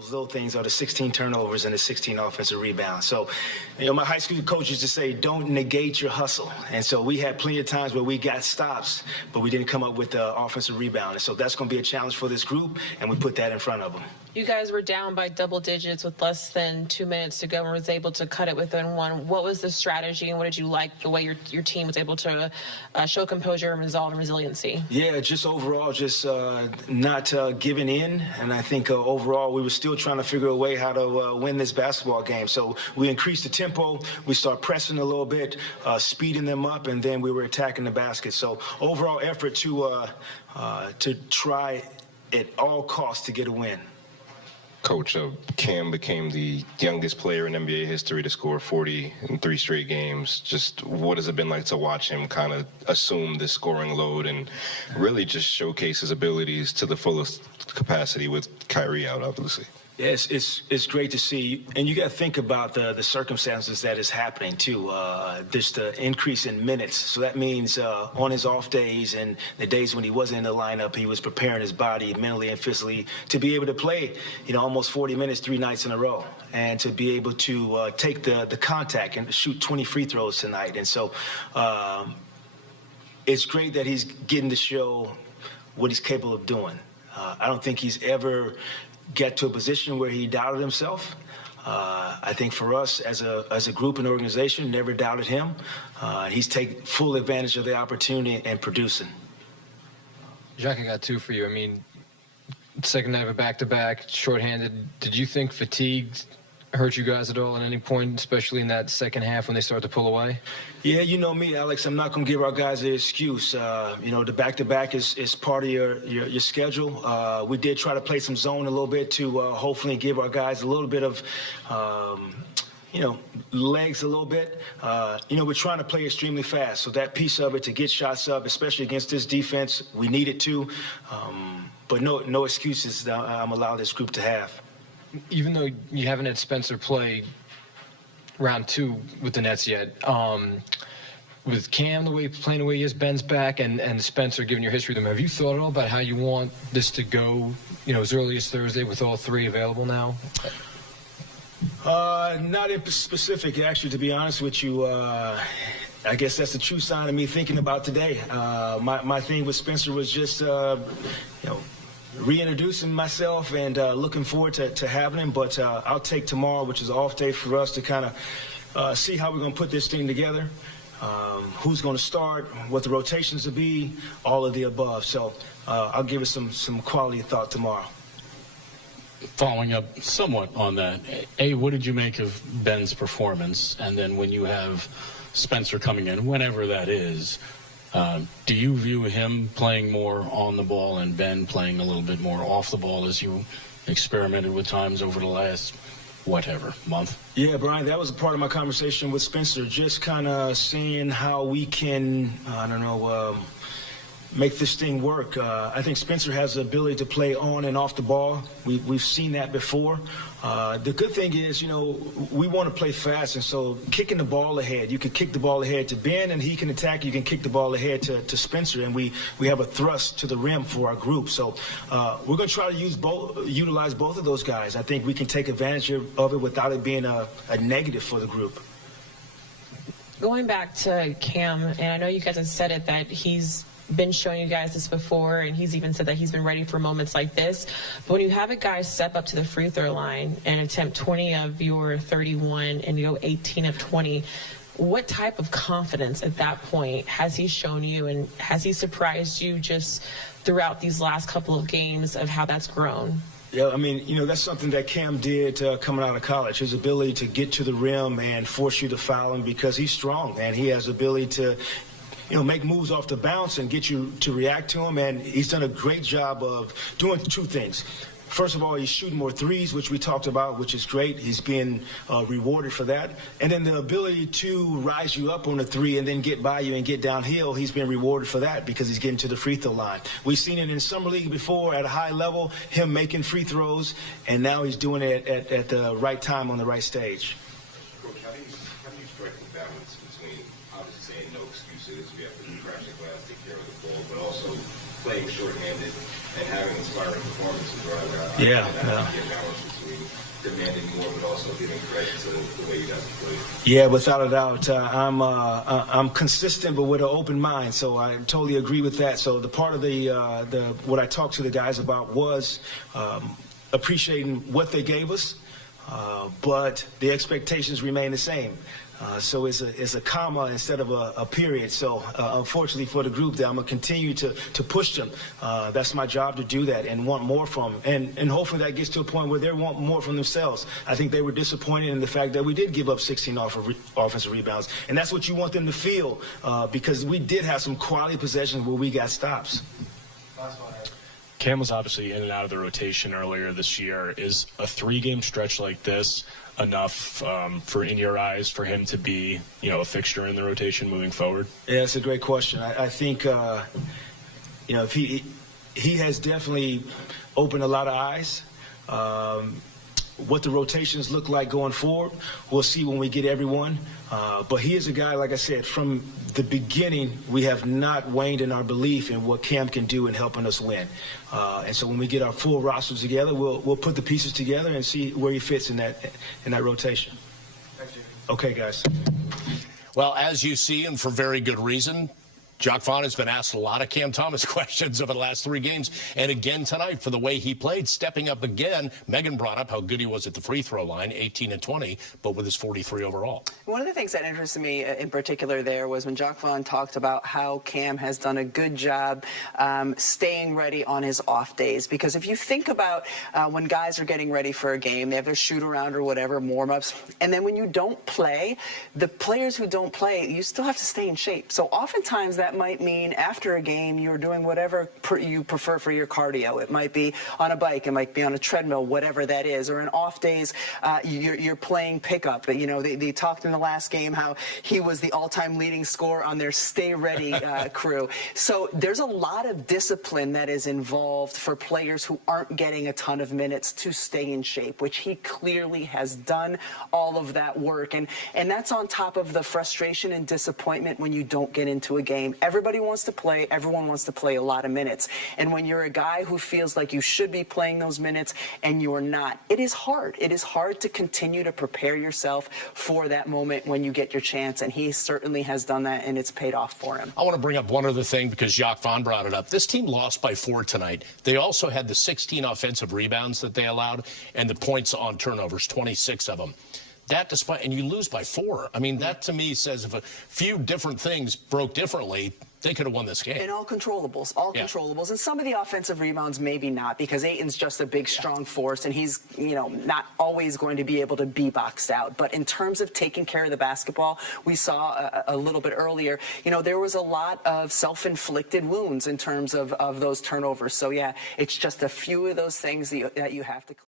those little things are the 16 turnovers and the 16 offensive rebounds. So, my high school coach used to say, don't negate your hustle. And so we had plenty of times where we got stops, but we didn't come up with the offensive rebound. And so that's going to be a challenge for this group, and we put that in front of them. You guys were down by double digits with less than 2 minutes to go and was able to cut it within one. What was the strategy, and what did you like the way your team was able to show composure and resolve and resiliency? Yeah, just overall, not giving in. And I think overall we were still trying to figure a way how to win this basketball game. So we increased the tempo. We start pressing a little bit, speeding them up, and then we were attacking the basket. So overall effort to try at all costs to get a win. Coach, Cam became the youngest player in NBA history to score 40 in 3 straight games. Just what has it been like to watch him kind of assume this scoring load and really just showcase his abilities to the fullest capacity with Kyrie out, obviously? Yes, it's great to see, and you got to think about the circumstances that is happening too. There's the increase in minutes, so that means on his off days and the days when he wasn't in the lineup, he was preparing his body mentally and physically to be able to play, almost 40 minutes 3 nights in a row, and to be able to take the contact and shoot 20 free throws tonight. And so it's great that he's getting to show what he's capable of doing. I don't think he's ever get to a position where he doubted himself. I think for us as a group and organization, never doubted him. He's taking full advantage of the opportunity and producing. Jacque, I got 2 for you. I mean, second night of a back-to-back, shorthanded. Did you think fatigue hurt you guys at all at any point, especially in that second half when they start to pull away? Yeah, you know me, Alex. I'm not going to give our guys an excuse. The back-to-back is part of your schedule. We did try to play some zone a little bit to hopefully give our guys a little bit of, legs a little bit. We're trying to play extremely fast. So that piece of it, to get shots up, especially against this defense, we needed to. But no excuses that I'm allowed this group to have. Even though you haven't had Spencer play round 2 with the Nets yet, with Cam playing the way he is, Ben's back, and Spencer, given your history with them, have you thought at all about how you want this to go, as early as Thursday with all 3 available now? Not in specific, actually, to be honest with you. I guess that's the true sign of me thinking about today. My thing with Spencer was just, reintroducing myself and looking forward to having him. But I'll take tomorrow, which is an off day for us, to kind of see how we're going to put this thing together, who's going to start, what the rotations will be, all of the above. So I'll give it some quality thought tomorrow. Following up somewhat on that, what did you make of Ben's performance? And then when you have Spencer coming in, whenever that is, do you view him playing more on the ball and Ben playing a little bit more off the ball as you experimented with times over the last, month? Yeah, Brian, that was a part of my conversation with Spencer, just kind of seeing how we can, make this thing work. I think Spencer has the ability to play on and off the ball. We've seen that before. The good thing is, we want to play fast, and so kicking the ball ahead, you can kick the ball ahead to Ben, and he can attack. You can kick the ball ahead to Spencer, and we have a thrust to the rim for our group. So we're going to try to utilize both of those guys. I think we can take advantage of it without it being a negative for the group. Going back to Cam, and I know you guys have said it, that he's been showing you guys this before, and he's even said that he's been ready for moments like this. But when you have a guy step up to the free throw line and attempt 20 of your 31 and you go 18 of 20, what type of confidence at that point has he shown you, and has he surprised you just throughout these last couple of games of how that's grown? Yeah, I mean, that's something that Cam did coming out of college, his ability to get to the rim and force you to foul him, because he's strong and he has the ability to make moves off the bounce and get you to react to him. And he's done a great job of doing 2 things. First of all, he's shooting more threes, which we talked about, which is great. He's being rewarded for that. And then the ability to rise you up on the 3 and then get by you and get downhill, he's been rewarded for that because he's getting to the free throw line. We've seen it in Summer League before at a high level, him making free throws, and now he's doing it at the right time on the right stage. Coach, how do you strike the balance between obviously saying no excuses, we have to crash the glass, take care of the ball, but also playing shorthanded and having inspiring performances, right? Yeah. between demanding more but also giving credit to the way you guys have played? Yeah, without a doubt. I'm consistent, but with an open mind. So I totally agree with that. So the part of the what I talked to the guys about was appreciating what they gave us, but the expectations remain the same. So it's a comma instead of a period. So unfortunately for the group, I'm going to continue to push them. That's my job to do that and want more from them. And hopefully that gets to a point where they want more from themselves. I think they were disappointed in the fact that we did give up 16 offensive rebounds. And that's what you want them to feel, because we did have some quality possessions where we got stops. Cam was obviously in and out of the rotation earlier this year. Is a 3-game stretch like this enough for, in your eyes, for him to be, a fixture in the rotation moving forward? Yeah, it's a great question. I think, if he has definitely opened a lot of eyes. What the rotations look like going forward, we'll see when we get everyone. But he is a guy, like I said, from the beginning, we have not waned in our belief in what Cam can do in helping us win. And so when we get our full rosters together, we'll put the pieces together and see where he fits in that rotation. Thank you. Okay, guys. Well, as you see, and for very good reason, Jacque Vaughn has been asked a lot of Cam Thomas questions over the last 3 games, and again tonight for the way he played, stepping up again. Megan brought up how good he was at the free throw line, 18 and 20, but with his 43 overall. One of the things that interested me in particular there was when Jacque Vaughn talked about how Cam has done a good job staying ready on his off days. Because if you think about when guys are getting ready for a game, they have their shoot around or whatever, warm-ups, and then when you don't play, the players who don't play, you still have to stay in shape. So oftentimes that might mean after a game you're doing whatever you prefer for your cardio. It might be on a bike, it might be on a treadmill, whatever that is. Or in off days, you're playing pickup. They talked in the last game how he was the all-time leading scorer on their Stay Ready crew. So there's a lot of discipline that is involved for players who aren't getting a ton of minutes to stay in shape, which he clearly has done all of that work. And that's on top of the frustration and disappointment when you don't get into a game. Everybody wants to play. Everyone wants to play a lot of minutes. And when you're a guy who feels like you should be playing those minutes and you're not, it is hard. It is hard to continue to prepare yourself for that moment when you get your chance. And he certainly has done that, and it's paid off for him. I want to bring up one other thing because Jacque Vaughn brought it up. This team lost by 4 tonight. They also had the 16 offensive rebounds that they allowed and the points on turnovers, 26 of them. That despite, and you lose by 4. I mean, that to me says if a few different things broke differently, they could have won this game. And all controllables, controllables. And some of the offensive rebounds, maybe not, because Ayton's just a big, strong force, and he's, not always going to be able to be boxed out. But in terms of taking care of the basketball, we saw a little bit earlier, there was a lot of self-inflicted wounds in terms of those turnovers. So, yeah, it's just a few of those things that you have to